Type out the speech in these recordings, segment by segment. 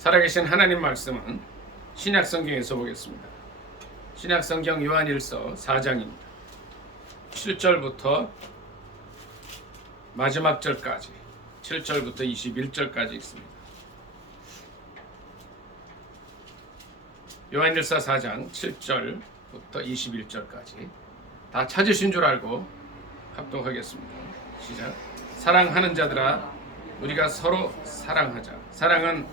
살아계신 하나님 말씀은 신약성경에서 보겠습니다. 신약성경 요한일서 4장입니다. 7절부터 마지막 절까지 7절부터 21절까지 있습니다. 요한일서 4장 7절부터 21절까지 다 찾으신 줄 알고 합독하겠습니다. 시작. 사랑하는 자들아, 우리가 서로 사랑하자. 사랑은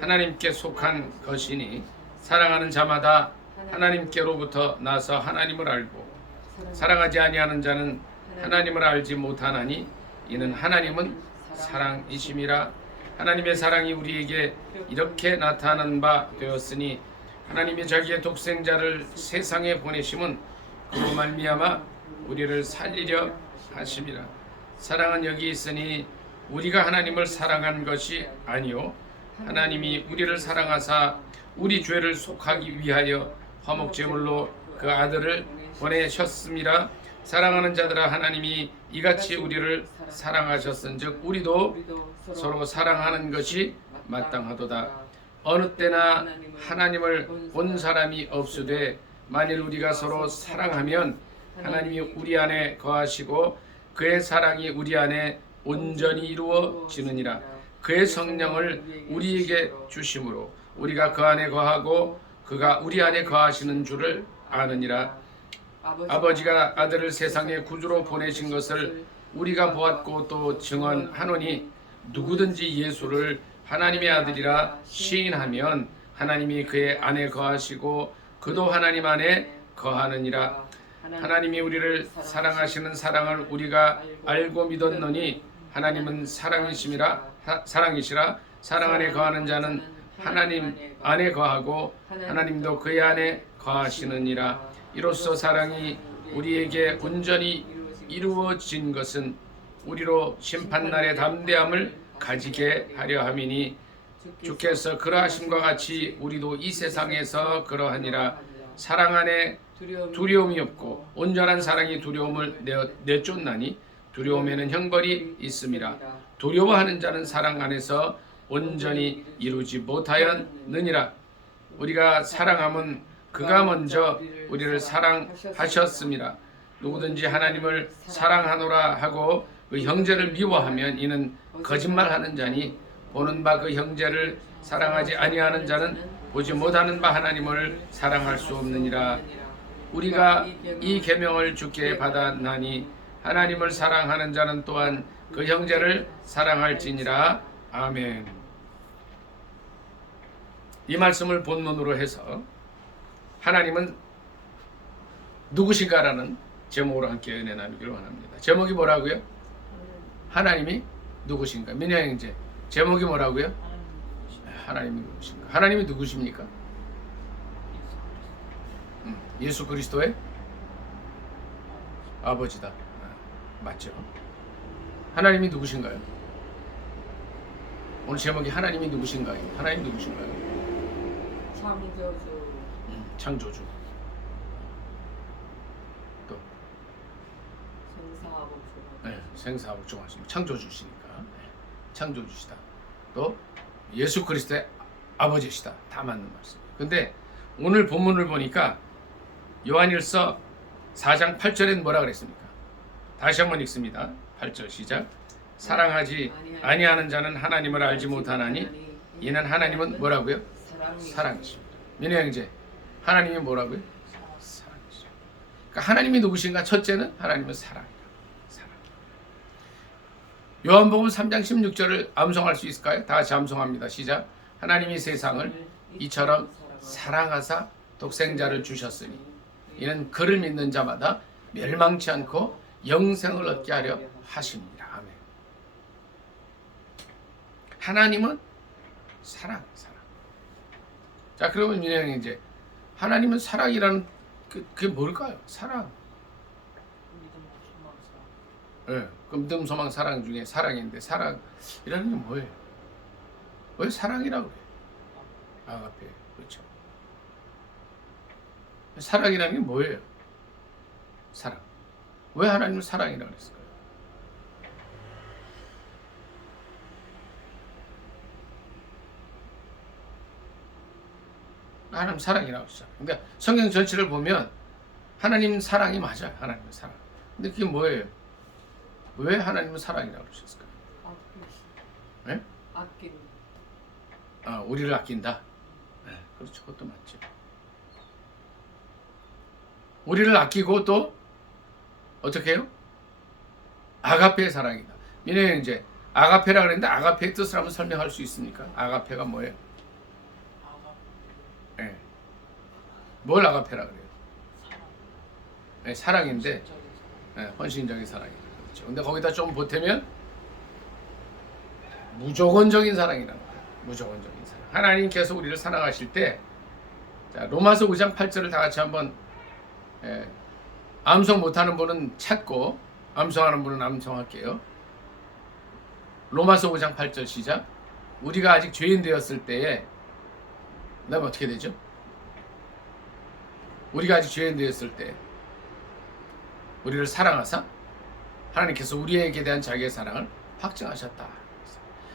하나님께 속한 것이니 사랑하는 자마다 하나님께로부터 나서 하나님을 알고 사랑하지 아니하는 자는 하나님을 알지 못하나니 이는 하나님은 사랑이심이라. 하나님의 사랑이 우리에게 이렇게 나타난 바 되었으니 하나님이 자기의 독생자를 세상에 보내심은 그로 말미암아 우리를 살리려 하심이라. 사랑은 여기 있으니 우리가 하나님을 사랑한 것이 아니요 하나님이 우리를 사랑하사 우리 죄를 속하기 위하여 화목제물로 그 아들을 보내셨음이라. 사랑하는 자들아, 하나님이 이같이 우리를 사랑하셨은즉 우리도 서로 사랑하는 것이 마땅하도다. 어느 때나 하나님을 본 사람이 없으되 만일 우리가 서로 사랑하면 하나님이 우리 안에 거하시고 그의 사랑이 우리 안에 온전히 이루어지느니라. 그의 성령을 우리에게 주심으로 우리가 그 안에 거하고 그가 우리 안에 거하시는 줄을 아느니라. 아버지가 아들을 세상에 구주로 보내신 것을 우리가 보았고 또 증언하노니 누구든지 예수를 하나님의 아들이라 시인하면 하나님이 그의 안에 거하시고 그도 하나님 안에 거하느니라. 하나님이 우리를 사랑하시는 사랑을 우리가 알고 믿었노니 하나님은 사랑이시라. 사랑 안에 거하는 자는 하나님 안에 거하고 하나님도 그의 안에 거하시느니라. 이로써 사랑이 우리에게 온전히 이루어진 것은 우리로 심판날의 담대함을 가지게 하려 함이니 주께서 그러하심과 같이 우리도 이 세상에서 그러하니라. 사랑 안에 두려움이 없고 온전한 사랑이 두려움을 내쫓나니 두려움에는 형벌이 있음이라. 두려워하는 자는 사랑 안에서 온전히 이루지 못하였느니라. 우리가 사랑함은 그가 먼저 우리를 사랑하셨습니다. 누구든지 하나님을 사랑하노라 하고 그 형제를 미워하면 이는 거짓말하는 자니 보는 바 그 형제를 사랑하지 아니하는 자는 보지 못하는 바 하나님을 사랑할 수 없느니라. 우리가 이 계명을 주께 받았나니 하나님을 사랑하는 자는 또한 그 형제를 사랑할지니라. 아멘. 이 말씀을 본문으로 해서 하나님은 누구신가라는 제목으로 함께 은혜 나누기를 원합니다. 제목이 뭐라고요? 하나님이 누구신가? 민영 형제, 제목이 뭐라고요? 하나님이 누구신가? 하나님이 누구십니까? 예수 그리스도의 아버지다. 맞죠? 하나님이 누구신가요? 오늘 제목이 하나님이 누구신가요? 하나님 누구신가요? 창조주. 또 생사복종하십니다. 창조주시니까. 창조주시다. 또 예수 그리스도의 아버지시다. 다 맞는 말씀이에요. 근데 오늘 본문을 보니까 요한일서 4장 8절엔 뭐라 그랬습니까? 다시 한번 읽습니다. 8절 시작. 사랑하지 아니하는 자는 하나님을 알지 못하나니 이는 하나님은 뭐라고요? 사랑이십니다. 민혜 형제, 하나님이 뭐라고요? 사랑이십니다. 그러니까 하나님이 누구신가? 첫째는 하나님은 사랑이다. 사랑. 요한복음 3장 16절을 암송할 수 있을까요? 다 같이 암송합니다. 시작. 하나님이 세상을 이처럼 사랑하사 독생자를 주셨으니 이는 그를 믿는 자마다 멸망치 않고 영생을 얻게 하려 하십니다. 아멘. 하나님은 사랑. 자, 그러면 민영이 이제 하나님은 사랑이라는 그게 뭘까요? 사랑. 그 믿음, 소망, 사랑 중에 사랑인데 사랑이라는 게 뭐예요? 왜 사랑이라고 그래요? 아가페. 그렇죠. 사랑이라는 게 뭐예요? 사랑. 왜 하나님은 사랑이라고 그랬을까요? 하나님 사랑이라고 했잖아요. 그러니까 성경 전체를 보면 하나님 사랑이 맞아요. 하나님의 사랑. 근데 그게 뭐예요? 왜 하나님은 사랑이라고 그러셨을까요? 네? 아끼는. 우리를 아낀다. 네, 그렇죠. 그것도 맞죠. 우리를 아끼고 또 어떻게 해요? 아가페의 사랑이다. 민혜 이제 아가페라 그랬는데 아가페의 뜻을 한번 설명할 수 있습니까? 아가페가 뭐예요? 네. 뭘 아가페라 그래요? 네, 사랑인데 네, 헌신적인 사랑이다. 그렇죠. 근데 거기다 좀 보태면 무조건적인 사랑이라는 거예요. 무조건적인 사랑. 하나님께서 우리를 사랑하실 때, 자, 로마서 5장 8절을 다 같이 한번 암송 못하는 분은 찾고 암송하는 분은 암송할게요. 로마서 5장 8절 시작. 우리가 아직 죄인 되었을 때에 그다음에 어떻게 되죠? 우리가 아직 죄인 되었을 때 우리를 사랑하사 하나님께서 우리에게 대한 자기의 사랑을 확증하셨다.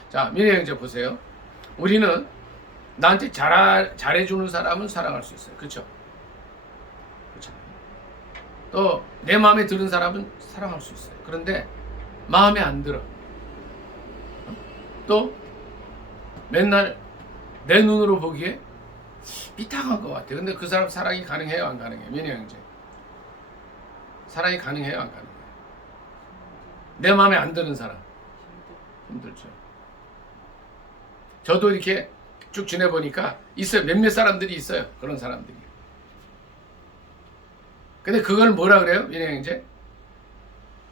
자, 민혜 형제 보세요. 우리는 나한테 잘해주는 사람은 사랑할 수 있어요. 그렇죠? 또 내 마음에 드는 사람은 사랑할 수 있어요. 그런데 마음에 안 들어. 또 맨날 내 눈으로 보기에 삐딱한 것 같아. 근데 그 사람 사랑이 가능해요? 안 가능해요? 민혜 형제. 사랑이 가능해요? 안 가능해요? 내 마음에 안 드는 사람. 힘들죠. 저도 이렇게 쭉 지내보니까 있어요. 몇몇 사람들이 있어요. 그런 사람들이. 근데 그걸 뭐라 그래요? 민혜 형제?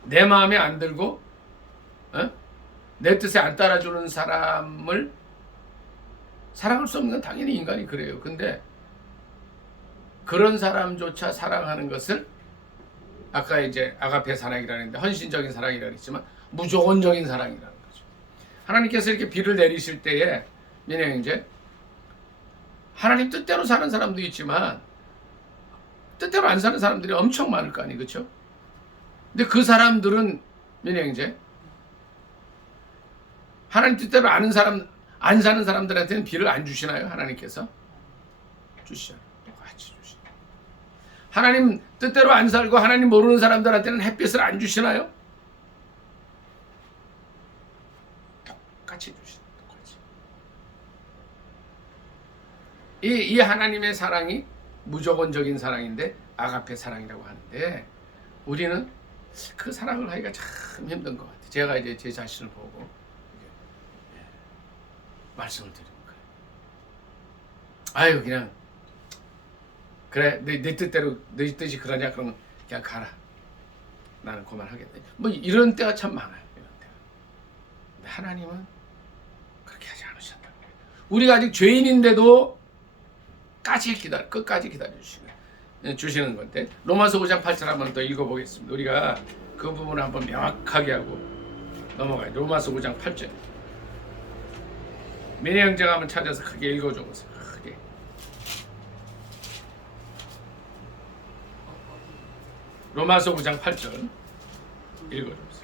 내 마음에 안 들고 내 뜻에 안 따라주는 사람을 사랑할 수 없는 건 당연히 인간이 그래요. 근데 그런 사람조차 사랑하는 것을 아까 이제 아가페 사랑이라는 했는데 헌신적인 사랑이라고 했지만 무조건적인 사랑이라는 거죠. 하나님께서 이렇게 비를 내리실 때에 민혜 형제, 하나님 뜻대로 사는 사람도 있지만 뜻대로 안 사는 사람들이 엄청 많을 거 아니에요. 그렇죠? 근데 그 사람들은 민혜 형제, 하나님 뜻대로 안 사는 사람들한테는 비를 안 주시나요? 하나님께서 주시잖아요. 똑같이 주시나요? 하나님 뜻대로 안 살고 하나님 모르는 사람들한테는 햇빛을 안 주시나요? 똑같이 주시나요? 똑같이. 이 하나님의 사랑이 무조건적인 사랑인데 아가페 사랑이라고 하는데 우리는 그 사랑을 하기가 참 힘든 것 같아요. 제가 이제 제 자신을 보고 말씀을 드리는 거예요. 아유, 그냥 그래 내 뜻대로 내 뜻이 그러냐 그러면 그냥 가라. 나는 그만하겠다. 뭐 이런 때가 참 많아요. 이런 때가. 근데 하나님은 그렇게 하지 않으셨다. 우리가 아직 죄인인데도 끝까지 기다려 주시는 건데 로마서 5장 8절 한번 더 읽어보겠습니다. 우리가 그 부분을 한번 명확하게 하고 넘어가요. 로마서 5장 8절. 민혜 형제가 한번 찾아서 크게 읽어줘 보세요. 크게. 로마서 9장 8절 읽어줘 보세요.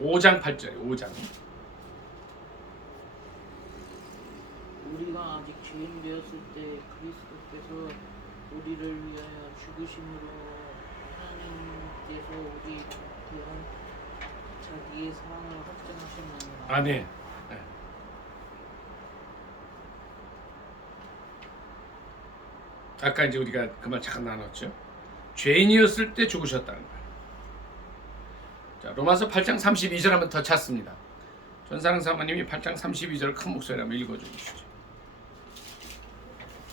5장 8절이요. 5장. 우리가 아직 죄인 되었을 때 그리스도께서 우리를 위하여 죽으심으로 하나님께서 우리에 대한 자기의 사랑을 확증하셨느니라. 아멘. 네. 아까 이제 우리가 그 말 잠깐 나눴죠. 죄인이었을 때 죽으셨다는 거예요. 자, 로마서 8장 32절 한번 더 찾습니다. 전사랑 사모님이 8장 32절 큰 목소리로 한번 읽어줘 주시죠.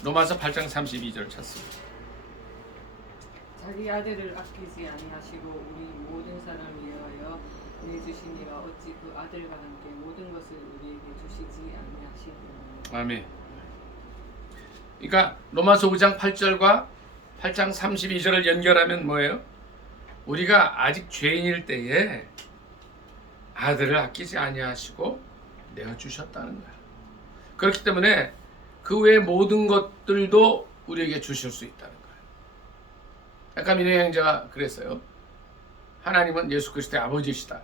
로마서 8장 32절 찾습니다. 자기 아들을 아끼지 아니하시고 우리 모든 사람을 위하여 내주시니라. 어찌 그 아들과 함께 모든 것을 우리에게 주시지 아니하시리요. 아멘. 그러니까 로마서 5장 8절과 8장 32절을 연결하면 뭐예요? 우리가 아직 죄인일 때에 아들을 아끼지 아니하시고 내어주셨다는 거야. 그렇기 때문에 그 외의 모든 것들도 우리에게 주실 수 있다는 거예요. 아까 민혜 형제가 그랬어요. 하나님은 예수 그리스도의 아버지시다.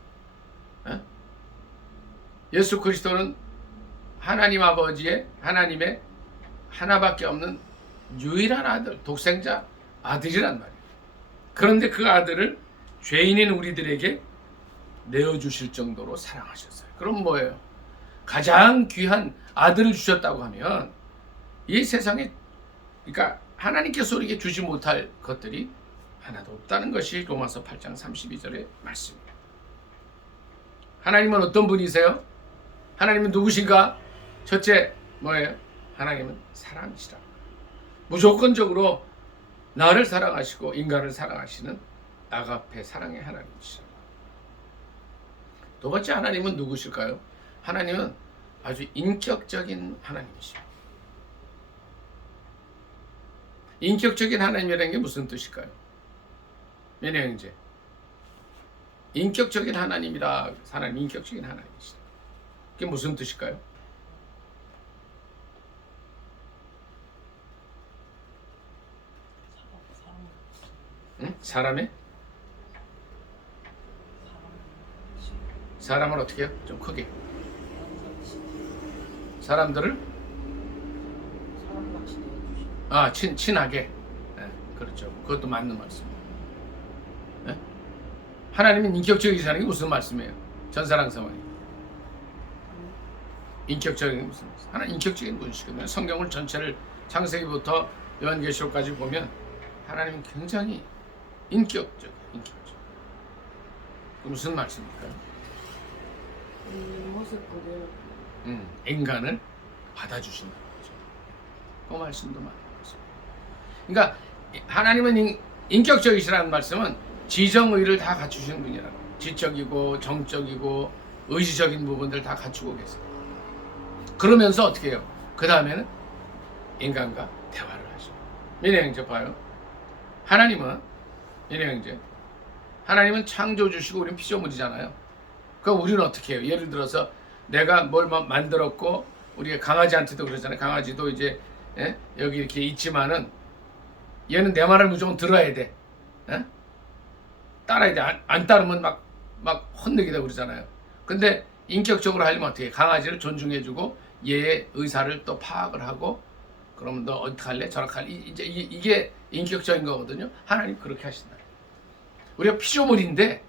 어? 예수 그리스도는 하나님 아버지의 하나님의 하나밖에 없는 유일한 아들, 독생자 아들이란 말이에요. 그런데 그 아들을 죄인인 우리들에게 내어주실 정도로 사랑하셨어요. 그럼 뭐예요? 가장 귀한 아들을 주셨다고 하면 이 세상에, 그러니까 하나님께서 우리에게 주지 못할 것들이 하나도 없다는 것이 로마서 8장 32절의 말씀입니다. 하나님은 어떤 분이세요? 하나님은 누구신가? 첫째 뭐예요? 하나님은 사랑이시라. 무조건적으로 나를 사랑하시고 인간을 사랑하시는 아가페 사랑의 하나님이시라. 두 번째 하나님은 누구실까요? 하나님은 아주 인격적인 하나님이십니다. 인격적인 하나님이라는 게 무슨 뜻일까요? 매니 형제, 인격적인 하나님이라. 하나님 인격적인 하나님이시다. 그게 무슨 뜻일까요? 응? 사람의? 사람을 어떻게 해요? 좀 크게. 사람들을 사람같이 내어주시고 친하게. 네, 그렇죠. 그것도 맞는 말씀입니다. 네? 하나님은 인격적이시라는 게 무슨 말씀이에요? 전사랑 사모님. 인격적인 게 무슨 말씀? 하나님 인격적인 분이시거든요. 성경을 전체를 창세기부터 요한계시록까지 보면 하나님은 굉장히 인격적. 그 무슨 말씀일까요? 모습 그대로 인간을 받아주신다는 거죠. 그 말씀도 맞는 것입니다. 그러니까 하나님은 인격적이시라는 말씀은 지정의를 다 갖추시는 분이라고. 지적이고 정적이고 의지적인 부분들 다 갖추고 계세요. 그러면서 어떻게 해요? 그 다음에는 인간과 대화를 하죠. 민혜 형제 봐요. 하나님은 하나님은 창조주시고 우리는 피조물이잖아요. 그럼 우리는 어떻게 해요? 예를 들어서 내가 뭘 만들었고, 우리가 강아지한테도 그러잖아요. 강아지도 이제 여기 이렇게 있지만은 얘는 내 말을 무조건 들어야 돼. 따라야 돼. 안 따르면 막 혼내게 되고 그러잖아요. 근데 인격적으로 하려면 어떻게 해? 강아지를 존중해주고 얘의 의사를 또 파악을 하고, 그러면 너 어떻게 할래? 저렇게 할래? 이제 이게 인격적인 거거든요. 하나님 그렇게 하신다. 우리가 피조물인데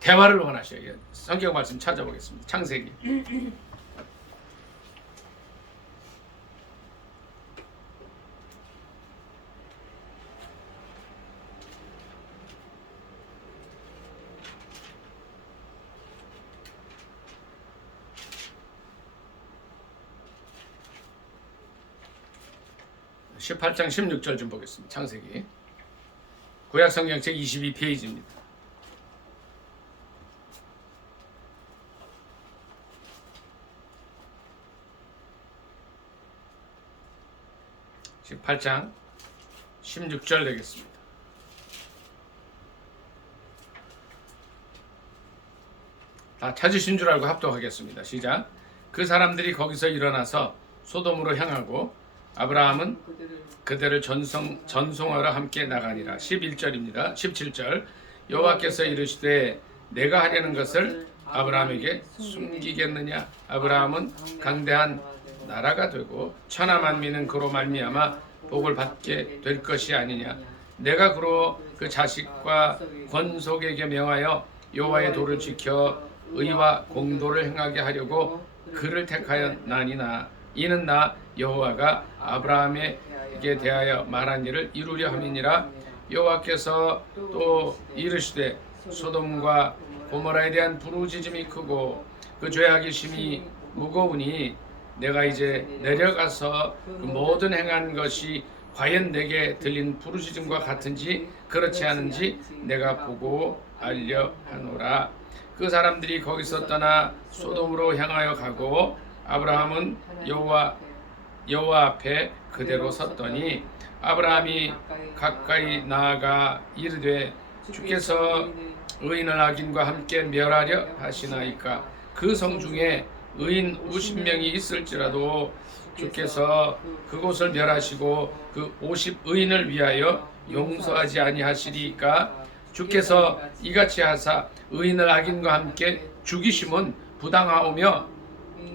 대화를 원하셔요. 성경 말씀 찾아보겠습니다. 창세기. (18장 16절) 좀 보겠습니다. 창세기 구약성경 책 22페이지입니다. (18장 16절) 되겠습니다. 다 찾으신 줄 알고 합독하겠습니다. 시작. 그 사람들이 거기서 일어나서 소돔으로 향하고 아브라함은 그들을 전송하러 함께 나가니라. 11절입니다. 17절. 여호와께서 이르시되 내가 하려는 것을 아브라함에게 숨기겠느냐? 아브라함은 강대한 나라가 되고 천하 만민은 그로 말미암아 복을 받게 될 것이 아니냐? 내가 그로 그 자식과 권속에게 명하여 여호와의 도를 지켜 의와 공도를 행하게 하려고 그를 택하였나니나 이는 나 여호와가 아브라함에게 대하여 말한 일을 이루려 함이니라. 여호와께서 또 이르시되 소돔과 고모라에 대한 부르짖음이 크고 그 죄악이 심히 무거우니 내가 이제 내려가서 그 모든 행한 것이 과연 내게 들린 부르짖음과 같은지 그렇지 않은지 내가 보고 알려 하노라. 그 사람들이 거기서 떠나 소돔으로 향하여 가고 아브라함은 여호와 앞에 그대로 섰더니 아브라함이 가까이 나아가 이르되 주께서 의인을 악인과 함께 멸하려 하시나이까? 그 성 중에 의인 50명이 있을지라도 주께서 그곳을 멸하시고 그 50의인을 위하여 용서하지 아니하시리까? 주께서 이같이 하사 의인을 악인과 함께 죽이심은 부당하오며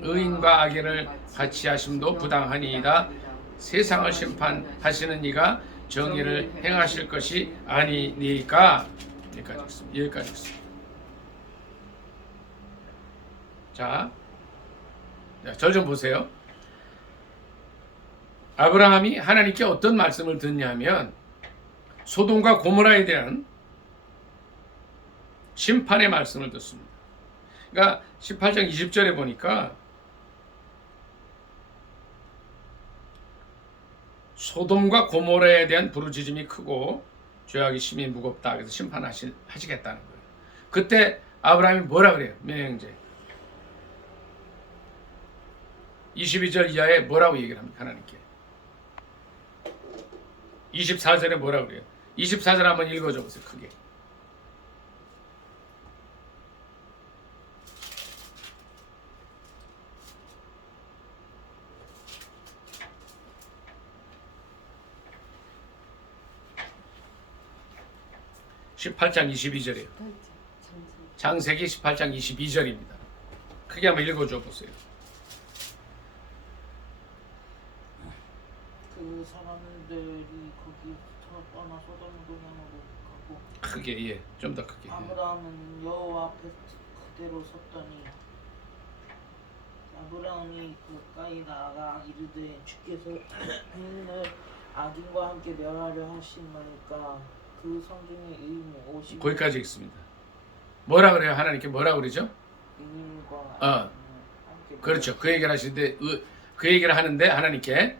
의인과 악인을 같이 하심도 부당하니이다. 세상을 심판하시는 이가 정의를 행하실 것이 아니니까. 여기까지 있습니다. 자, 절 좀 보세요. 아브라함이 하나님께 어떤 말씀을 듣냐면 소돔과 고모라에 대한 심판의 말씀을 듣습니다. 그러니까 18장 20절에 보니까 소돔과 고모라에 대한 부르짖음이 크고 죄악이 심히 무겁다. 그래서 심판하시겠다는 거예요. 그때 아브라함이 뭐라 그래요? 명제 22절 이하에 뭐라고 얘기를 합니까? 하나님께 24절에 뭐라고 그래요? 24절 한번 읽어줘 보세요. 크게. (18장 22절이에요) 창세기 18장 22절입니다. 크게 한번 읽어줘 보세요. 그 사람들이 거기 떠나 소돔으로 가고 크게, 예, 좀 더 크게. 아브라함은 여호와 앞에 그대로 섰더니 아브라함이 가까이 나아가 이르되 주께서 의인을 악인과 함께 멸하려 하시나이까 그 성중에 의인이 오시고 거기까지 읽습니다. 뭐라 그래요? 하나님께 뭐라 그러죠? 의인과 함께 그렇죠. 그 얘기를 하시는데 그 얘기를 하는데 하나님께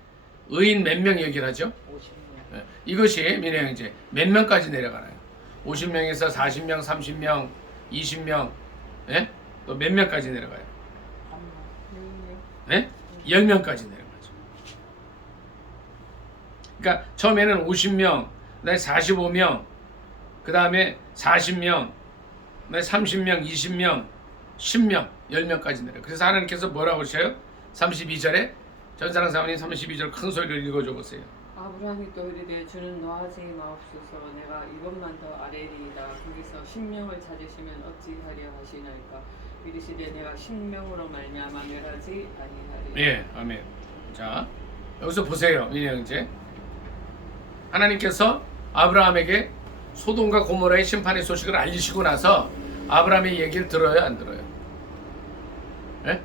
의인 몇 명 얘기를 하죠? 50명. 이것이 민혜 형제 몇 명까지 내려가나요? 50명에서 40명, 30명, 20명, 예? 또 몇 명까지 내려가요? 예? 10명까지 내려가죠. 그러니까 처음에는 50명, 그다음에 45명, 그 다음에 40명, 그다음에 30명, 20명, 10명, 10명까지 내려요. 그래서 하나님께서 뭐라고 그러셔요? 32절에 전사랑 사모님 32절 큰 소리를 읽어줘 보세요. 아브라함이 또 이르되 주는 노하지 마옵소서 내가 이것만 더 아뢰리이다. 거기서 10명을 찾으시면 어찌하려 하시나이까. 이르시되 내가 10명으로 말미암아 멸하지 아니하리라. 예, 아멘. 자, 여기서 보세요, 민혜 형제. 하나님께서 아브라함에게 소돔과 고모라의 심판의 소식을 알리시고 나서 아브라함의 얘기를 들어요, 안 들어요? 예?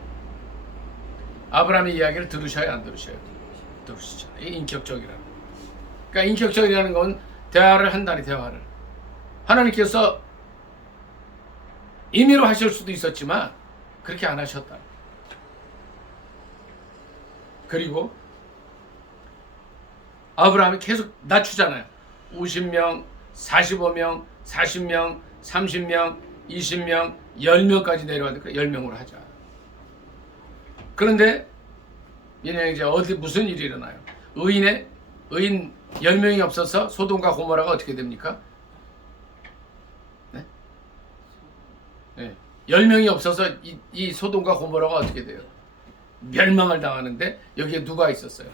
아브라함의 이야기를 들으셔야 안 들으셔요? 들으시죠. 이게 인격적이라는. 그러니까 인격적이라는 건 대화를 한다니 대화를. 하나님께서 임의로 하실 수도 있었지만 그렇게 안 하셨다. 그리고 아브라함이 계속 낮추잖아요. 50명, 45명, 40명, 30명, 20명, 10명까지 내려왔는데 10명으로 하자. 그런데 이제 어디 무슨 일이 일어나요? 의인 10명이 없어서 소돔과 고모라가 어떻게 됩니까? 네? 네. 10명이 없어서 이 소돔과 고모라가 어떻게 돼요? 멸망을 당하는데 여기에 누가 있었어요?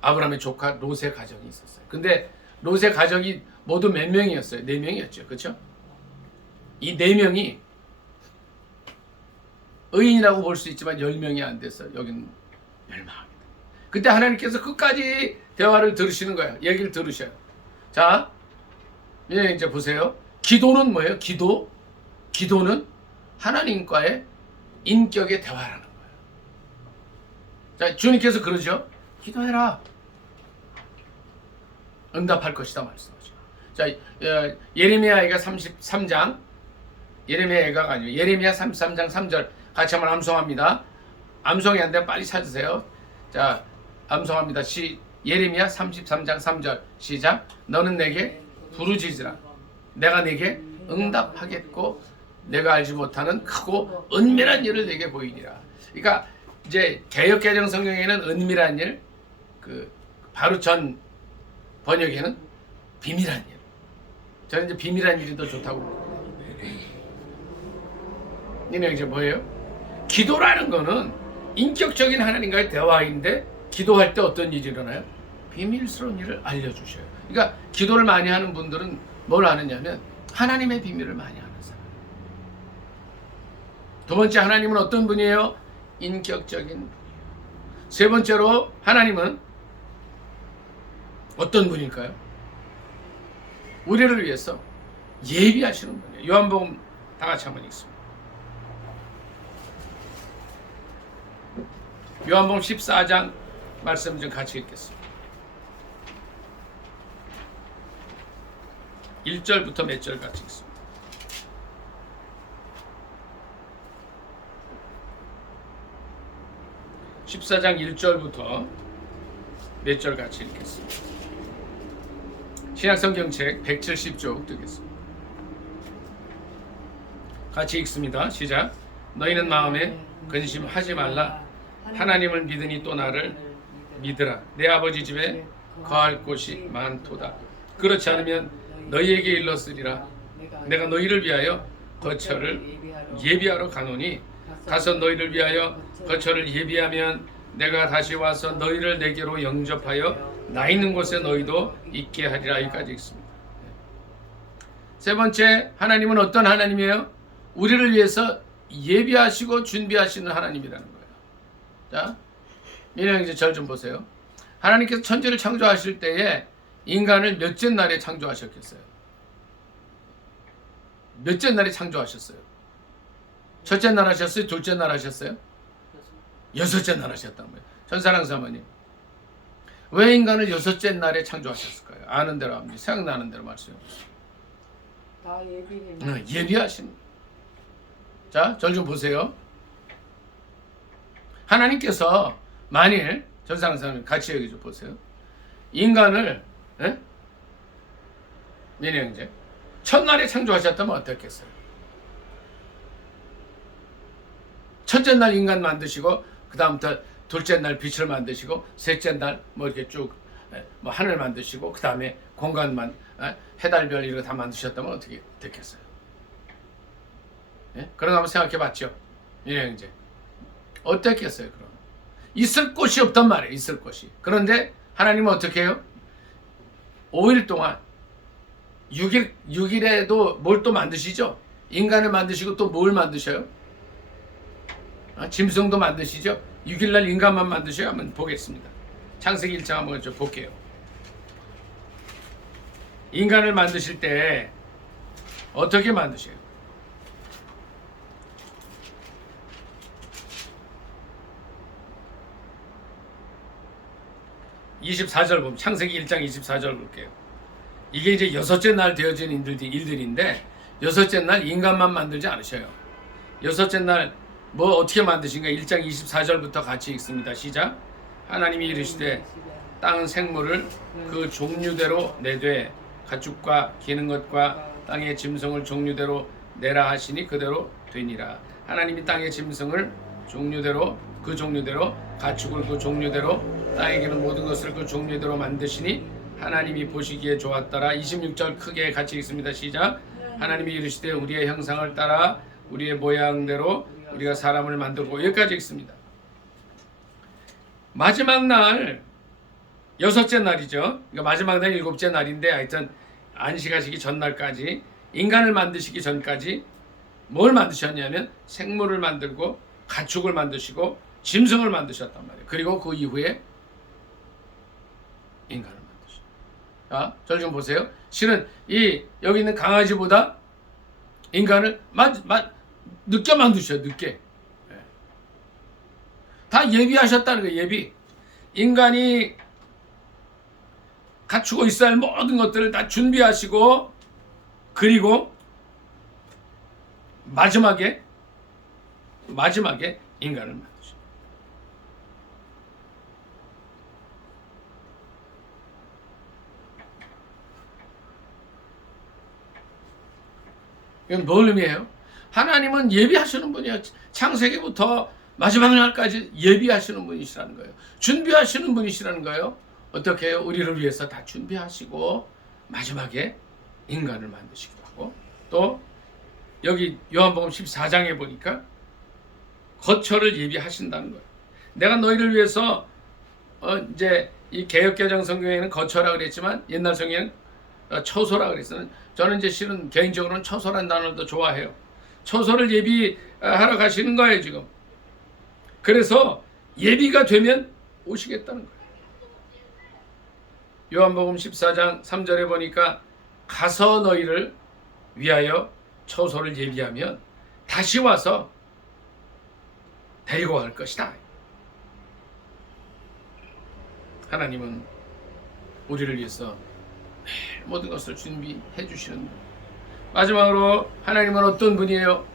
아브라함의 조카 롯의 가정이 있었어요. 근데 롯의 가족이 모두 몇 명이었어요? 4명이었죠. 그렇죠? 이 4명이 의인이라고 볼 수 있지만 10명이 안 돼서 여기는 멸망합니다. 그때 하나님께서 끝까지 대화를 들으시는 거예요. 얘기를 들으셔요. 자, 이제 보세요. 기도는 뭐예요? 기도는 하나님과의 인격의 대화라는 거예요. 자, 주님께서 그러죠. 기도해라. 응답할 것이다 말씀하죠. 자, 예레미야가 33장, 예레미야가 아니고 예레미야 33장 3절 같이 한번 암송합니다. 암송이 안 되면 빨리 찾으세요. 자, 암송합니다. 예레미야 33장 3절 시작. 너는 내게 부르짖으라. 내가 내게 응답하겠고 내가 알지 못하는 크고 은밀한 일을 내게 보이리라. 그러니까 이제 개역개정 성경에는 은밀한 일, 바로 전 번역에는 비밀한 일. 저는 이제 비밀한 일이 더 좋다고 봅니다. 이게 이제 뭐예요? 기도라는 거는 인격적인 하나님과의 대화인데 기도할 때 어떤 일이 일어나요? 비밀스러운 일을 알려주셔요. 그러니까 기도를 많이 하는 분들은 뭘 하느냐면 하나님의 비밀을 많이 아는 사람. 두 번째, 하나님은 어떤 분이에요? 인격적인 분이에요. 세 번째로, 하나님은 어떤 분일까요? 우리를 위해서 예비하시는 분이에요. 요한복음 다 같이 한번 읽습니다. 요한복음 14장 말씀 좀 같이 읽겠습니다. 1절부터 몇 절 같이 읽습니다. (14장) 1절부터 몇 절 같이 읽겠습니다. 신약성경책 170쪽 뜨겠습니다. 같이 읽습니다. 시작. 너희는 마음에 근심하지 말라. 하나님을 믿으니 또 나를 믿으라. 내 아버지 집에 거할 곳이 많도다. 그렇지 않으면 너희에게 일렀으리라. 내가 너희를 위하여 거처를 예비하러 가노니 가서 너희를 위하여 거처를 예비하면 내가 다시 와서 너희를 내게로 영접하여 나 있는 곳에 너희도 있게 하리라. 여기까지 읽습니다. 세 번째, 하나님은 어떤 하나님이에요? 우리를 위해서 예비하시고 준비하시는 하나님이라는 거예요. 자, 민영 이제 절 좀 보세요. 하나님께서 천지를 창조하실 때에 인간을 몇째 날에 창조하셨겠어요? 몇째 날에 창조하셨어요? 첫째 날 하셨어요? 둘째 날 하셨어요? 여섯째 날 하셨단 말이에요. 전사랑 사모님, 왜 인간을 여섯째 날에 창조하셨을까요? 아는 대로 합니다. 생각나는 대로 말씀해 보세요. 다 예비해. 예비하신. 자, 절 좀 보세요. 하나님께서 만일 전사랑 사모님 같이 여기 좀 보세요. 인간을 민혜 형제 첫날에 창조하셨다면 어떻겠어요? 첫째 날 인간 만드시고 그 다음부터 둘째 날 빛을 만드시고 셋째 날 뭐 이렇게 쭉 뭐 하늘 만드시고 그 다음에 공간만 해달별 이런 거 다 만드셨다면 어떻게 됐겠어요? 예? 그런 거 한번 생각해 봤죠? 민혜 형제 어떻겠어요? 그럼 있을 곳이 없단 말이에요. 있을 곳이. 그런데 하나님은 어떻게 해요? 5일 동안 6일에도 뭘 또 만드시죠? 인간을 만드시고 또 뭘 만드셔요? 짐승도 만드시죠? 6일날 인간만 만드셔요? 한번 보겠습니다. 창세기 1장 한번 좀 볼게요. 인간을 만드실 때 어떻게 만드셔요? (24절) 보면 창세기 1장 24절 볼게요. 이게 이제 여섯째 날 되어진 일들인데 여섯째 날 인간만 만들지 않으셔요. 여섯째 날 뭐 어떻게 만드신가? 1장 24절부터 같이 읽습니다. 시작. 하나님이 이르시되 땅은 생물을 그 종류대로 내되 가축과 기는 것과 땅의 짐승을 종류대로 내라 하시니 그대로 되니라. 하나님이 땅의 짐승을 종류대로 그 종류대로 가축을 그 종류대로 땅에 기는 모든 것을 그 종류대로 만드시니 하나님이 보시기에 좋았더라. 26절 크게 같이 읽습니다. 시작. 하나님이 이르시되 우리의 형상을 따라 우리의 모양대로 우리가 사람을 만들고. 여기까지 읽습니다. 마지막 날 여섯째 날이죠. 그러니까 마지막 날 일곱째 날인데 하여튼 안식하시기 전날까지 인간을 만드시기 전까지 뭘 만드셨냐면 생물을 만들고 가축을 만드시고 짐승을 만드셨단 말이에요. 그리고 그 이후에 인간을 만드셨어요. 자, 절 좀 보세요. 실은 여기 있는 강아지보다 인간을 늦게 만드셔요. 늦게. 다 예비하셨다는 거예요. 예비. 인간이 갖추고 있어야 할 모든 것들을 다 준비하시고 그리고 마지막에 인간을 만드셔요. 이건 뭘 의미해요? 하나님은 예비하시는 분이에요. 창세기부터 마지막 날까지 예비하시는 분이시라는 거예요. 준비하시는 분이시라는 거예요. 어떻게 해요? 우리를 위해서 다 준비하시고 마지막에 인간을 만드시기도 하고 또 여기 요한복음 14장에 보니까 거처를 예비하신다는 거예요. 내가 너희를 위해서 이제 이 개역개정 성경에는 거처라 그랬지만 옛날 성경에는 처소라 그랬어요. 저는 이제 실은 개인적으로는 처소란 단어를 더 좋아해요. 처소를 예비하러 가시는 거예요 지금. 그래서 예비가 되면 오시겠다는 거예요. 요한복음 14장 3절에 보니까 가서 너희를 위하여 처소를 예비하면 다시 와서 데리고 갈 것이다. 하나님은 우리를 위해서 매일 모든 것을 준비해 주시는 분. 마지막으로 하나님은 어떤 분이에요?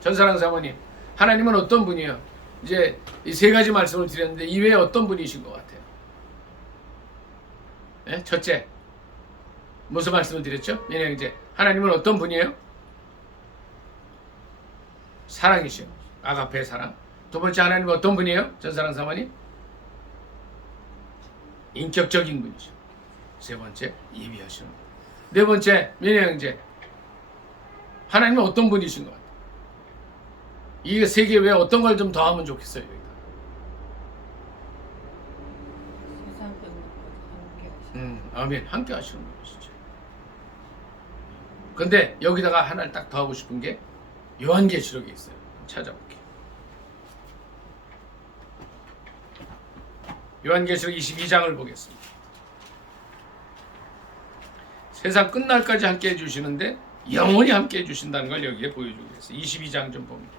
전사랑 사모님, 하나님은 어떤 분이에요? 이제 이 세 가지 말씀을 드렸는데 이외에 어떤 분이신 것 같아요? 네? 첫째, 무슨 말씀을 드렸죠? 이제 하나님은 어떤 분이에요? 사랑이시요. 아가페의 사랑. 두 번째, 하나님은 어떤 분이에요? 전사랑 사모님? 인격적인 분이죠. 세 번째, 예비하시는 분. 네 번째, 민혜 형제, 하나님은 어떤 분이신 것 같아요? 이 세 개 외에 어떤 걸 좀 더 하면 좋겠어요? 여기다. 세상 끝나고 함께 하시는 아멘. 함께 하시는 분이시죠. 근데 여기다가 하나를 딱 더 하고 싶은 게 요한계시록에 있어요. 찾아볼게요. 요한계시록 22장을 보겠습니다. 세상 끝날까지 함께 해주시는데 영원히 함께 해주신다는 걸 여기에 보여주고 있어요. 22장 좀 봅니다.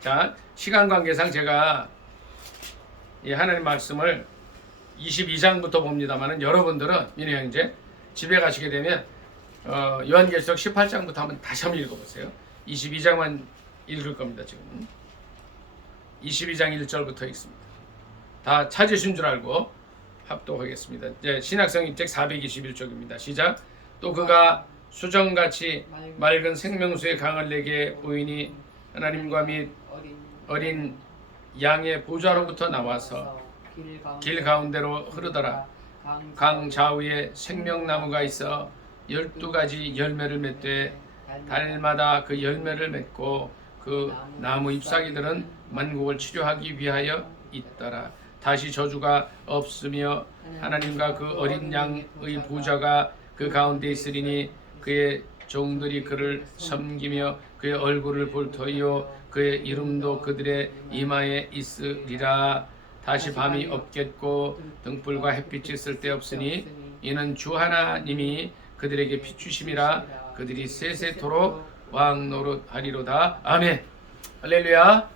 자, 시간 관계상 제가 이 하나님 말씀을 22장부터 봅니다만은 여러분들은 민혜 형제 집에 가시게 되면 요한계시록 18장부터 한번 다시 한번 읽어보세요. 22장만 읽을 겁니다. 지금 22장 1절부터 읽습니다. 다 찾으신 줄 알고 합독하겠습니다. 이제 신약성 입책 421쪽입니다. 시작. 또 그가 수정같이 맑은 생명수의 강을 내게 보이니 하나님과 및 어린 양의 보좌로부터 나와서 길 가운데로 흐르더라. 강 좌우에 생명나무가 있어 12가지 열매를 맺되 달마다 그 열매를 맺고 그 나무 잎사귀들은 만국을 치료하기 위하여 있더라. 다시 저주가 없으며 하나님과 그 어린 양의 보좌가 그 가운데 있으리니 그의 종들이 그를 섬기며 그의 얼굴을 볼 터이요 그의 이름도 그들의 이마에 있으리라. 다시 밤이 없겠고 등불과 햇빛이 쓸데없으니 이는 주 하나님이 그들에게 비추심이라. 그들이 세세토록 왕 노릇하리로다. 아멘. 할렐루야.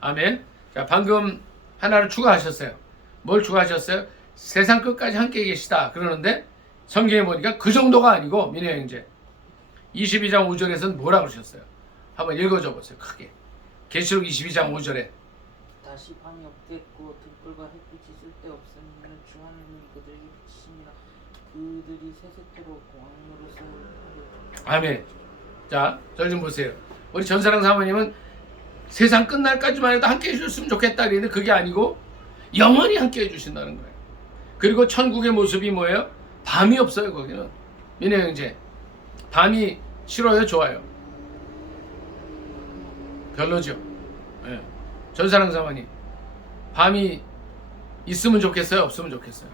아멘. 자, 방금 하나를 추가하셨어요. 뭘 추가하셨어요? 세상 끝까지 함께 계시다 그러는데 성경에 보니까 그 정도가 아니고 민혜 형제 22장 5절에서는 뭐라 그러셨어요? 한번 읽어줘 보세요. 크게. 계시록 22장 5절에 다시 밤이 없겠고 등불과 햇빛이 쓸데없으면 주 하나님이 그들에게 비치심이라. 그들이 세세토록 왕노릇을 하리라. 아멘. 자, 절 좀 보세요. 우리 전사랑 사모님은 세상 끝날까지만 해도 함께 해주셨으면 좋겠다 그랬는데 그게 아니고 영원히 함께 해주신다는 거예요. 그리고 천국의 모습이 뭐예요? 밤이 없어요. 거기는. 민혜 형제, 밤이 싫어요? 좋아요? 별로죠. 네. 전사랑 사모님, 밤이 있으면 좋겠어요? 없으면 좋겠어요?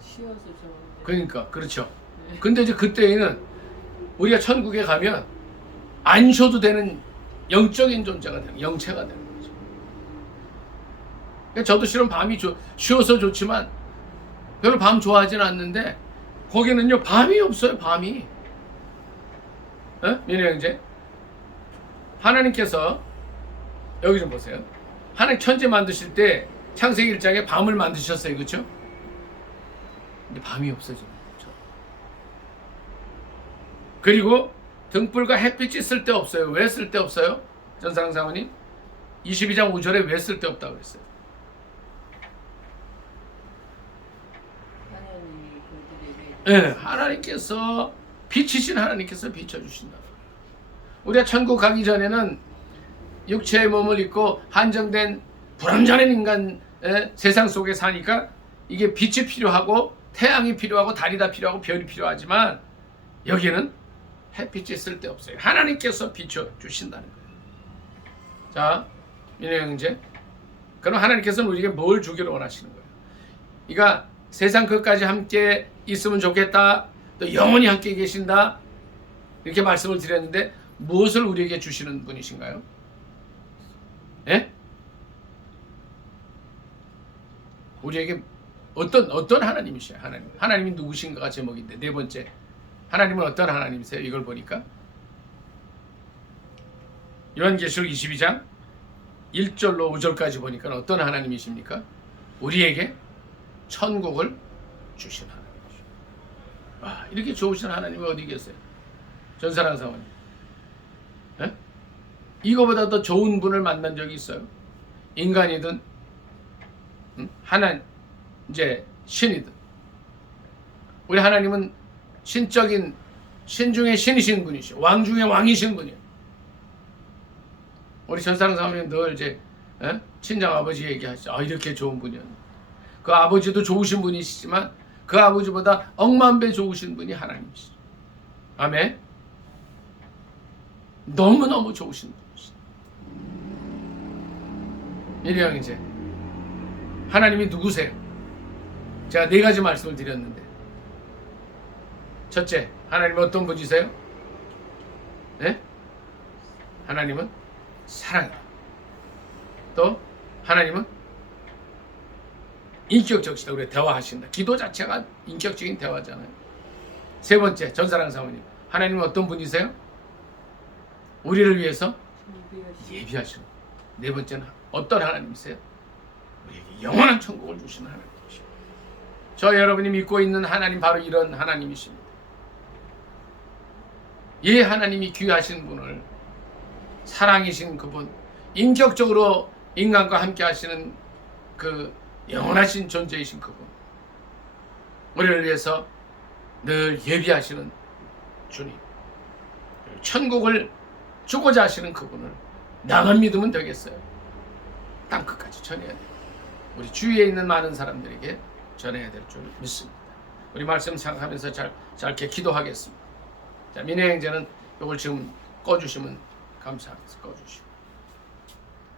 쉬어서 좋은데. 그러니까 그렇죠. 근데 이제 그때에는 우리가 천국에 가면 안 쉬어도 되는 영적인 존재가 되는, 영체가 되는 거죠. 그러니까 저도 실은 밤이 쉬어서 좋지만 별로 밤 좋아하지는 않는데 거기는요 밤이 없어요. 밤이. 민혜 형제, 하나님께서 여기 좀 보세요. 하나님 천지 만드실 때 창세기 1장에 밤을 만드셨어요. 그렇죠? 근데 밤이 없어지는 거죠. 그리고 등불과 햇빛이 쓸데없어요. 왜 쓸데없어요? 전사랑 사모님, 22장 5절에 왜 쓸데없다고 그랬어요? 하나님이 그들에게 네, 하나님께서 빛이신 하나님께서 비춰주신다. 우리가 천국 가기 전에는 육체의 몸을 입고 한정된 불완전한 인간 세상 속에 사니까 이게 빛이 필요하고 태양이 필요하고 달이 다 필요하고 별이 필요하지만 여기는 햇빛이 쓸데없어요. 하나님께서 비춰주신다는 거예요. 자, 민혜 형제, 그럼 하나님께서는 우리에게 뭘 주기를 원하시는 거예요? 그러니까 세상 끝까지 함께 있으면 좋겠다, 또 영원히 함께 계신다. 이렇게 말씀을 드렸는데 무엇을 우리에게 주시는 분이신가요? 예? 우리에게 어떤 하나님이셔요? 하나님이 누구신가가 제목인데 네 번째, 하나님은 어떤 하나님이세요? 이걸 보니까 요한계시록 22장 1절로 5절까지 보니까 어떤 하나님이십니까? 우리에게 천국을 주신 하나님이시죠. 와, 이렇게 좋으신 하나님이 어디 계세요? 전사랑 사모님, 예? 이거보다 더 좋은 분을 만난 적이 있어요? 인간이든 하나님, 이제 신이든. 우리 하나님은 신적인 신 중에 신이신 분이시오. 왕 중에 왕이신 분이에요. 우리 전사랑 사모님 늘 이제 친정 아버지 얘기하시죠. 아, 이렇게 좋은 분이었는데. 그 아버지도 좋으신 분이시지만 그 아버지보다 억만 배 좋으신 분이 하나님이시죠. 아멘. 너무너무 좋으신 분이시죠. 일형 이제 하나님이 누구세요? 제가 네 가지 말씀을 드렸는데, 첫째, 하나님은 어떤 분이세요? 네? 하나님은 사랑이다. 또 하나님은 인격적이시다. 우리 대화하신다. 기도 자체가 인격적인 대화잖아요. 세 번째, 전사랑 사모님, 하나님은 어떤 분이세요? 우리를 위해서 예비하시는. 네 번째는 어떤 하나님이세요? 우리에게 영원한 천국을 주시는 하나님이십니다. 저 여러분이 믿고 있는 하나님 바로 이런 하나님이십니다. 이 하나님이 귀하신 분을, 사랑이신 그분, 인격적으로 인간과 함께 하시는 그 영원하신 존재이신 그분, 우리를 위해서 늘 예비하시는 주님, 천국을 주고자 하시는 그분을 나만 믿으면 되겠어요? 땅끝까지 전해야 돼요. 우리 주위에 있는 많은 사람들에게 전해야 될 줄 믿습니다. 우리 말씀 생각하면서 짧게 기도하겠습니다. 자, 민혜 형제는 이걸 지금 꺼주시면 감사하겠습니다. 꺼주시고.